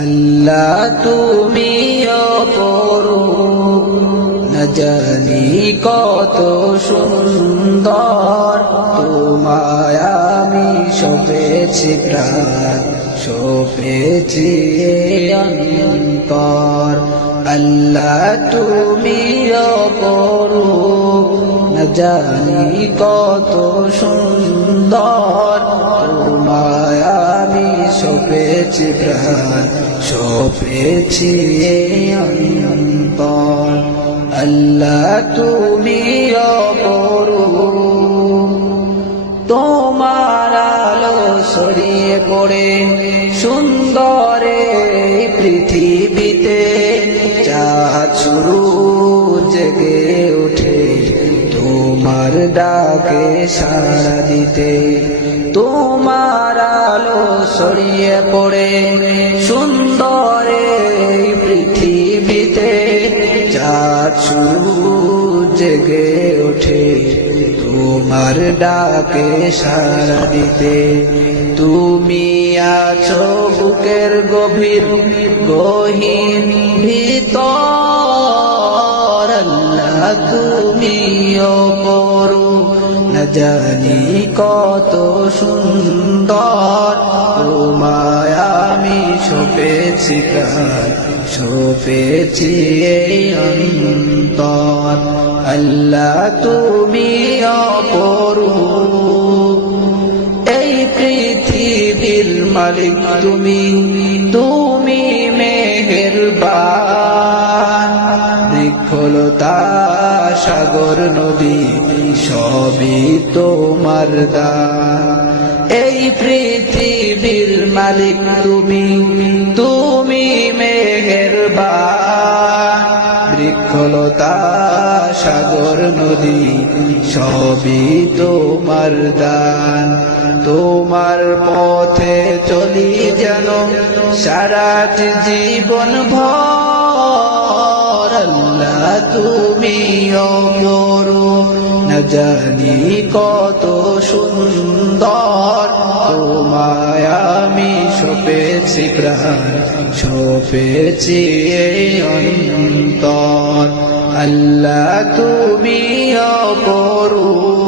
আল্লাহ তুমি অপরূপ, না জানি কত সুন্দর, তোমায় আমি সপেছি প্রাণ, সপেছি অন্তর। আল্লাহ তুমি অপরূপ, না জানি কত সুন্দর, তোমায় আমি সপেছি প্রাণ, সপেছি অন্তর। আল্লাহ তুমি অপরূপ, তোমার আলো ছড়িয়ে পড়ে সুন্দরে পৃথিবীতে, চাঁদ সূরজ জেগে ওঠে তোমার ডাকে সাড়া দিতে। তোমার আলো ছড়িয়ে পড়ে সুন্দরে পৃথিবীতে, চাঁদ সূরজ জেগে ওঠে তোমার ডাকে সাড়া দিতে। তুমি আছো বুকের গভীর গহীন ভিতর, আল্লাহ তুমি অপরূপ, না জানি কত সুন্দর, তোমায় আমি সপেছি প্রাণ, সপেছি অন্তর। আল্লাহ তুমি অপরূপ, এই পৃথিবীর মালিক তুমি, তুমি মেহেরবান। বৃক্ষলতা সাগর নদী সবই তোমার দান। এই পৃথিবীর মালিক তুমি, তুমি মেহেরবান। বৃক্ষলতা সাগর নদী সবই তোমার দান। তোমার পথে চলি যেন সারাটি জীবন ভর, আল্লাহ তুমি অপরূপ, না জানি কত সুন্দর, তোমায় আমি সপেছি প্রাণ, সপেছি অন্তর। আল্লাহ তুমি অপরূপ।